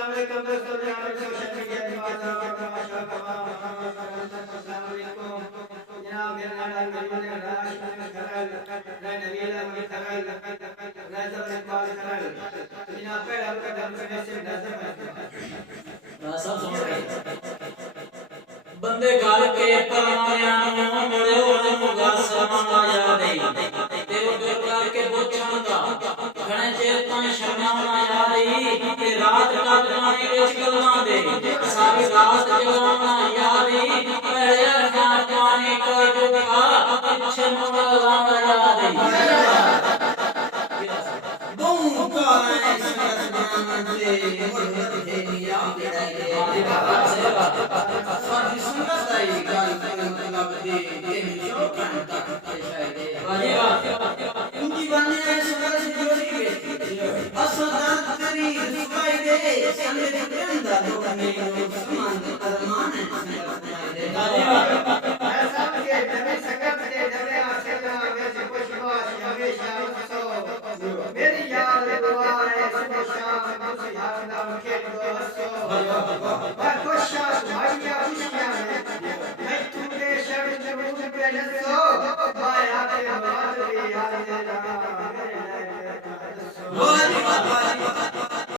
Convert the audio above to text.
वालेकुम दोस्तों, जनाब सोशल मीडिया की बात जनाब मेरा नाम मजमून है राश खरल रे नवील अहमद खरल रे जबर इकबाल खरल जनाब पहले आपका धर्म करने से नजर सब समझ गए बंदे घर के परवानियां नु मुड़े ओने मुगा समा याद आई ते ओ दुर्गा के बोछां दा घणे चेर तां शर्माना याद आई ते रात काट पानी विच गलवां दे सारी रात जगाना याद आई पहले अखां पानी का जुगा पीछे मुड़ा याद आई बहु काए सजनान से मुर्मत थे निया गिराए साडी संगत आई गाल मतलब दे तेरी शौकन तक पेशाए वाजी वाह उनकी बने सगर से जोड़ी के असदार तेरी रुकाई दे संगे के अंदर लोकने समान अरमान है वाजी वाह ऐसा के नबी संगत के जबे आशिया वैसे खुशबू हमेशा सो मेरी याद दुआ है सुबह शाम तुसी हाथ ना के हसो मैं खुशा सुहाइया खुशियां है मैं तूने शर्म जरूर पे नसो माया के बाद भी याद तेरा मेरे लायक वाह वाह